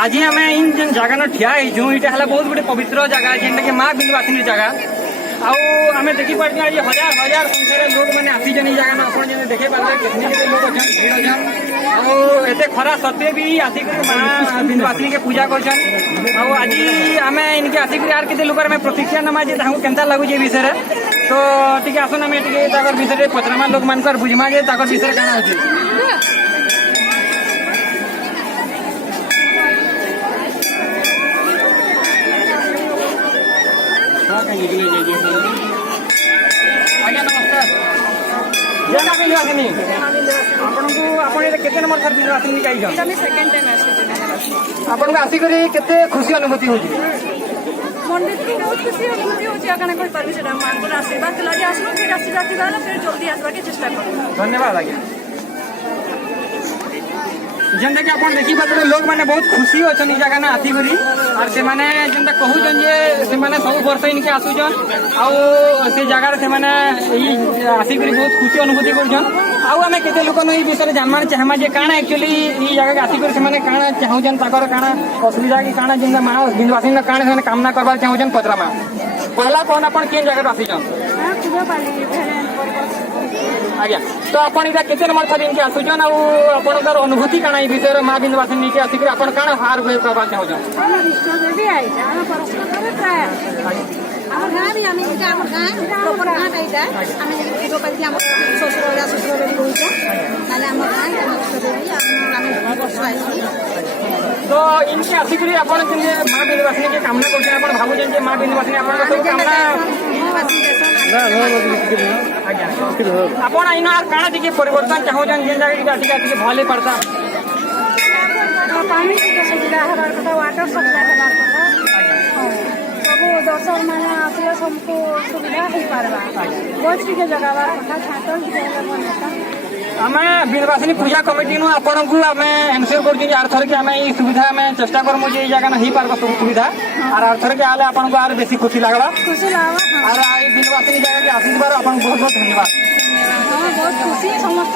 आज आम इन जेन जगह ठिया होइछू इटा हला बहुत गुटे पवित्र जगह जेनटा कि माँ बिंदवासिनी जगह आउ देखी पार्टी आज हजार हजार संख्यार लोक मैंने आसीजन ये जगह आप देखे पारे कितने लोग अच्छे भीड़ अच्छे आते खरा सत्वे भी आसिक माँ बिंदवासिनी के पूजा कर आज आम इनके आसिक यार के लोग प्रतिक्रिया नमा जे केन्ता लगुचे विषय तो टी आसन आम विषय पचरामा लोक मान बुझमा जे विषय क्या अच्छे आज्ञा नमस्कार जय माँ बिंदवासिनी आपको केते नंबर थर बिंदवासिनी आपको आसिक केते खुशी अनुभूति हो मन भी बहुत खुशी अनुभूति होची आकाने कोई पारि सेटा मां को आशीर्वाद लगे आसलो फिर आशीर्वाद दिबाला फिर जल्दी आसबा के चेष्टा करू धन्यवाद आज्ञा जेनटा कि आप देखी पारे लोक मैंने बहुत खुशी अच्छा जगह ना आती करी और से माने जेनटा कहूचन जे से माने सब वर्ष इनके आसुचन आउ से जगह से माने आसिक बहुत खुशी अनुभूति करछन आउ आमे केते लोक न ई विषय जानमान चाहमा जे काना एक्चुअली ई जगह के आसिक से माने काना चाहूचन ताकर काना असुविधा की काना जेनटा मां बिंदवासिनी काना से कामना करबा चाहूचन पचरामा पहला कोन अपन केन जगह आसीचन हां पूजा पाली आज्ञा तो अपन इटा केते नंबर थर इनके आसुचन आउ आपनकर अनुभूति काना ई विषय मां बिंदवासिनी के आसिक अपन काना हार होय करबा चाहूचन हम विष्णु देवी आई हम परस्पर करे प्राय हमर गां भी आमी इटा हमर गां प्रॉपर गां आइता आमी वीडियो करके हमर ससुर या ससुर बेली होइछो माने हमर गां विष्णु देवी आमी वर्ष आइछि तो इनके आसिक अपन जे मां बिंदवासिनी के कामना करछन अपन भाबुजन जे मां बिंदवासिनी अपन सब कामना आपण इन काना टिके परिवर्तन चाहूचन जेन जगह टिके भले पड़ता पानी की सुविधा हमार कथा वाटर सप्लाई हमार कथा सब दर्शन माने आसिया सबको सुविधा हो पारबा बहुत के जगह बा कथा छाटल के जगह बनता आमे बिंदवासिनी पूजा कमिटी नु आपण को आमे एनश्योर कर जे आर्थर के आमे ई सुविधा में चेष्टा करमु जे जगह न ही पारबा सुविधा और आर्थर के आले आपण को आर बेसी खुशी लागला और आई बिंदवासिनी जगह के आशीष बार आपण बहुत बहुत धन्यवाद बहुत खुशी समस्त